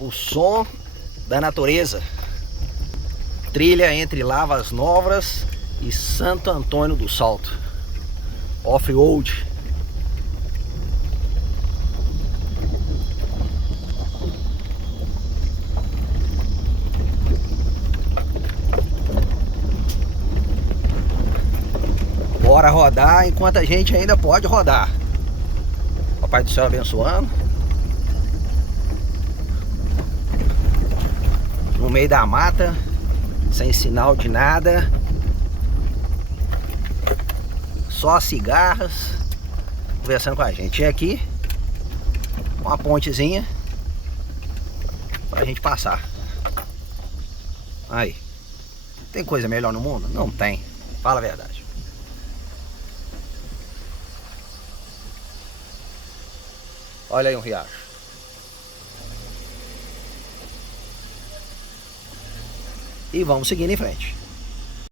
o som da natureza. Trilha entre Lavras Novas e Santo Antônio do Salto. Off-road. Bora rodar enquanto a gente ainda pode rodar. Papai do céu abençoando. No meio da mata, sem sinal de nada. Só cigarras conversando com a gente. E aqui uma pontezinha pra gente passar. Aí. Tem coisa melhor no mundo? Não tem. Fala a verdade. Olha aí um riacho. E vamos seguindo em frente.